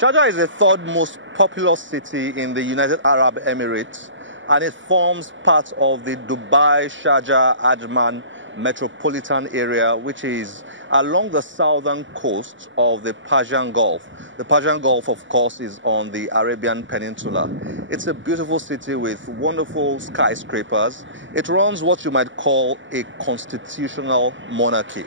Sharjah is the third most populous city in the United Arab Emirates, and it forms part of the Dubai-Sharjah-Ajman metropolitan area, which is along the southern coast of the Persian Gulf. The Persian Gulf, of course, is on the Arabian Peninsula. It's a beautiful city with wonderful skyscrapers. It runs what you might call a constitutional monarchy.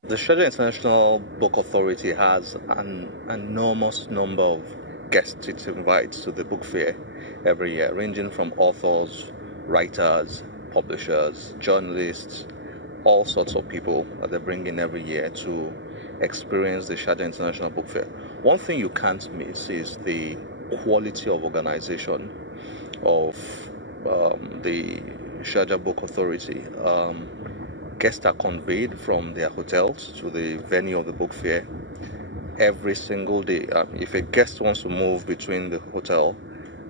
The Sharjah International Book Authority has an enormous number of guests it invites to the book fair every year, ranging from authors, writers, publishers, journalists, all sorts of people that they bring in every year to experience the Sharjah International Book Fair. One thing you can't miss is the quality of organization of the Sharjah Book Authority. Guests are conveyed from their hotels to the venue of the book fair every single day. If a guest wants to move between the hotel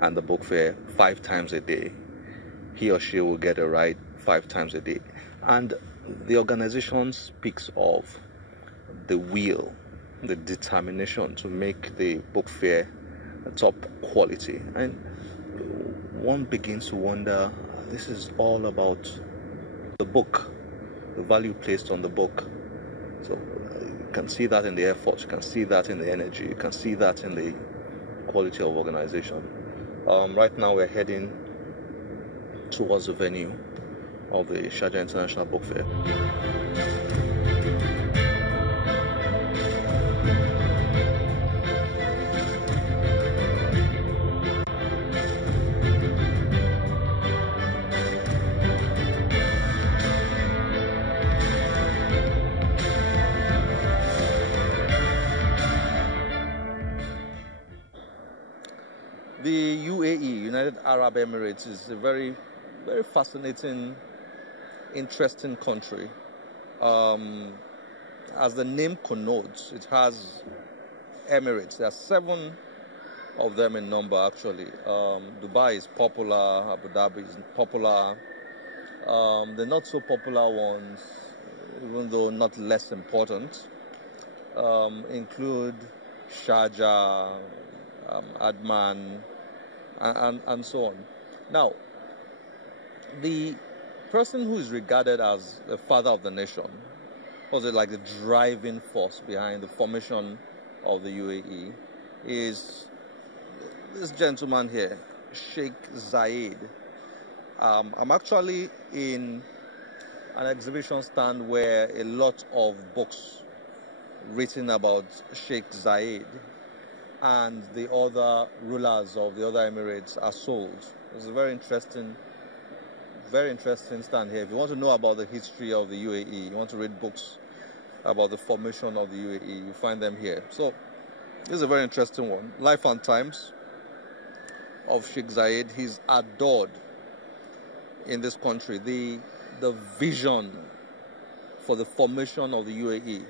and the book fair 5 times a day, he or she will get a ride 5 times a day. And the organization speaks of the will, the determination to make the book fair top quality. And one begins to wonder, this is all about the book, the value placed on the book. So you can see that in the effort, you can see that in the energy, you can see that in the quality of organization. Right now we're heading towards the venue of the Sharjah International Book Fair. The UAE, United Arab Emirates, is a very, very fascinating, interesting country. As the name connotes, it has emirates. There are 7 of them in number, actually. Dubai is popular, Abu Dhabi is popular. The not so popular ones, even though not less important, include Sharjah, Adman, and so on. Now, the person who is regarded as the father of the nation, was it like the driving force behind the formation of the UAE, is this gentleman here, Sheikh Zayed. I'm actually in an exhibition stand where a lot of books written about Sheikh Zayed and the other rulers of the other emirates are sold. It's a very interesting stand here. If you want to know about the history of the UAE, you want to read books about the formation of the UAE, you find them here. So this is a very interesting one. Life and Times of Sheikh Zayed. He's adored in this country. The vision for the formation of the UAE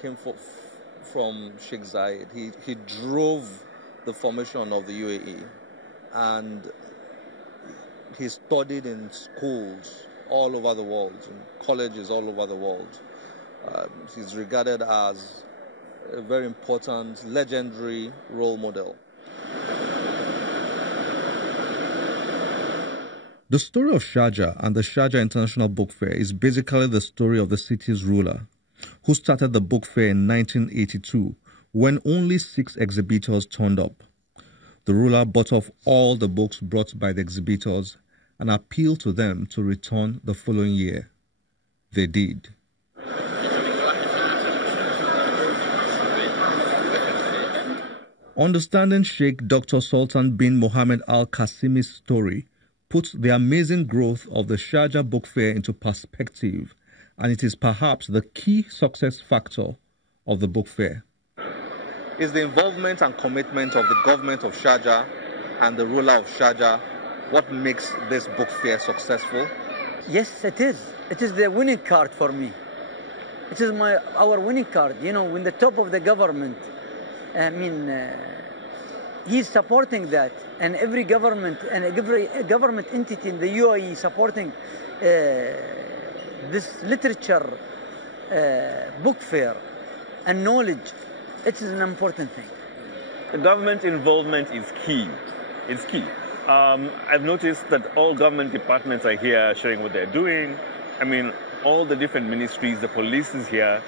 came from Sheikh Zayed. He drove the formation of the UAE, and he studied in schools all over the world, in colleges all over the world. He's regarded as a very important, legendary role model. The story of Sharjah and the Sharjah International Book Fair is basically the story of the city's ruler, who started the book fair in 1982 when only 6 exhibitors turned up. The ruler bought off all the books brought by the exhibitors and appealed to them to return the following year. They did. Understanding Sheikh Dr. Sultan bin Mohammed Al Qasimi's story puts the amazing growth of the Sharjah Book Fair into perspective and it is perhaps the key success factor of the book fair. Is the involvement and commitment of the government of Sharjah and the ruler of Sharjah what makes this book fair successful? Yes, it is. It is the winning card for me. It is our winning card. You know, when the top of the government, he's supporting that, and every government and every government entity in the UAE supporting this literature book fair and knowledge. It is an important thing. The government involvement is key. It's key. I've noticed that all government departments are here sharing what they're doing. I mean, all the different ministries, the police is here,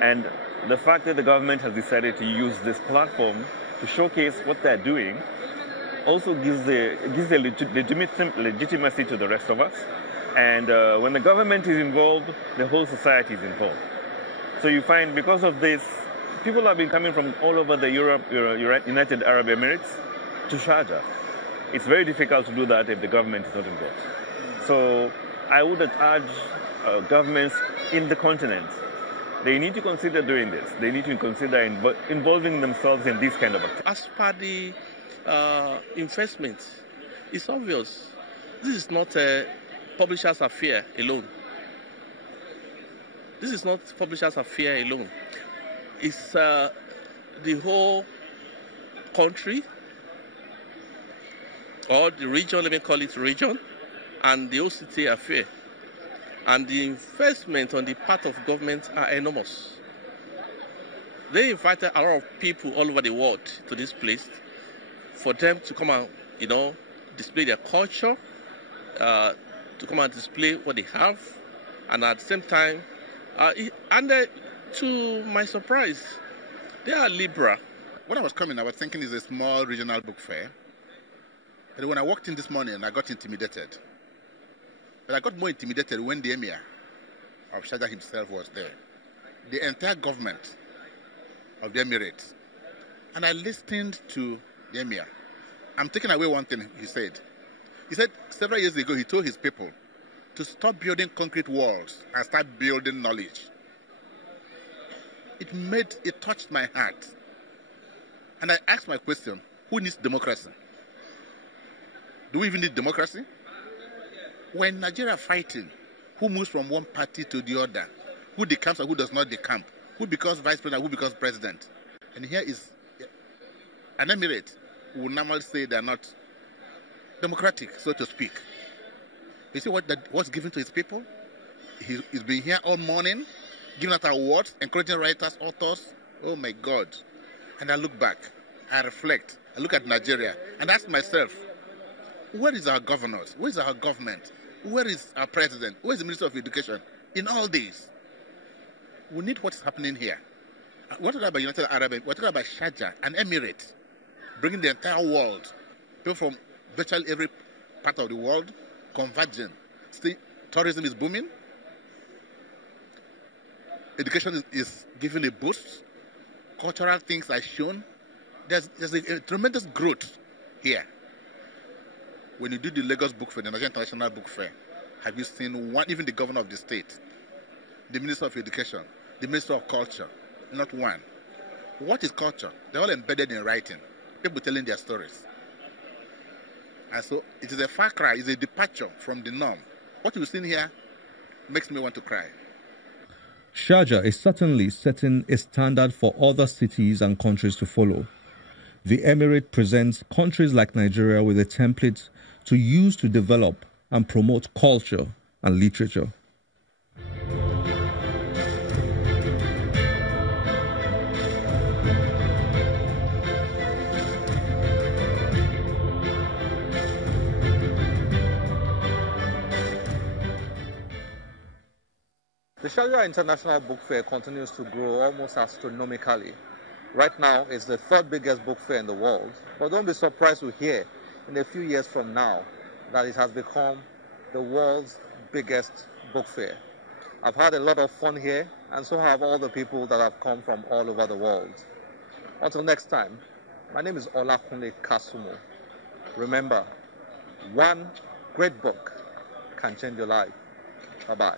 and the fact that the government has decided to use this platform to showcase what they're doing also gives the legitimacy to the rest of us. And when the government is involved, the whole society is involved. So you find because of this, people have been coming from all over the United Arab Emirates to Sharjah. It's very difficult to do that if the government is not involved. So I would urge governments in the continent, they need to consider doing this. They need to consider involving themselves in this kind of activity. As per the investment, it's obvious. This is not a publisher's affair alone. This is not publisher's affair alone. It's the whole country, or the region, let me call it region, and the OCT affair. And the investment on the part of government are enormous. They invited a lot of people all over the world to this place for them to come and, display their culture, to come and display what they have, and at the same time, to my surprise, they are liberal. When I was coming, I was thinking it's a small regional book fair. And when I walked in this morning, I got intimidated. But I got more intimidated when the Emir of Sharjah himself was there. The entire government of the Emirates. And I listened to the Emir. I'm taking away one thing he said. He said several years ago, he told his people to stop building concrete walls and start building knowledge. It touched my heart. And I asked my question, who needs democracy? Do we even need democracy? When Nigeria fighting, who moves from one party to the other? Who decamps and who does not decamp? Who becomes vice president, who becomes president? And here is an emirate who would normally say they are not democratic, so to speak. You see what's given to his people? He's been here all morning, giving out awards, encouraging writers, authors. Oh my God. And I look back, I reflect, I look at Nigeria, and ask myself, where is our governors? Where is our government? Where is our president? Where is the Minister of Education? In all this, we need what's happening here. What about United Arab Emirates? What about Sharjah, an emirate, bringing the entire world, people from virtually every part of the world, converging. See, tourism is booming. Education is giving a boost. Cultural things are shown. There's a tremendous growth here. When you do the Lagos Book Fair, the Nigerian International Book Fair, have you seen one, even the governor of the state, the Minister of Education, the Minister of Culture? Not one. What is culture? They're all embedded in writing, people telling their stories. And so it is a far cry, it's a departure from the norm. What you've seen here makes me want to cry. Sharjah is certainly setting a standard for other cities and countries to follow. The Emirate presents countries like Nigeria with a template to use to develop and promote culture and literature. The Sharjah International Book Fair continues to grow almost astronomically. Right now, it's the third biggest book fair in the world, but don't be surprised to hear in a few years from now that it has become the world's biggest book fair. I've had a lot of fun here, and so have all the people that have come from all over the world. Until next time, my name is Olakunle Kasumo. Remember, one great book can change your life. Bye-bye.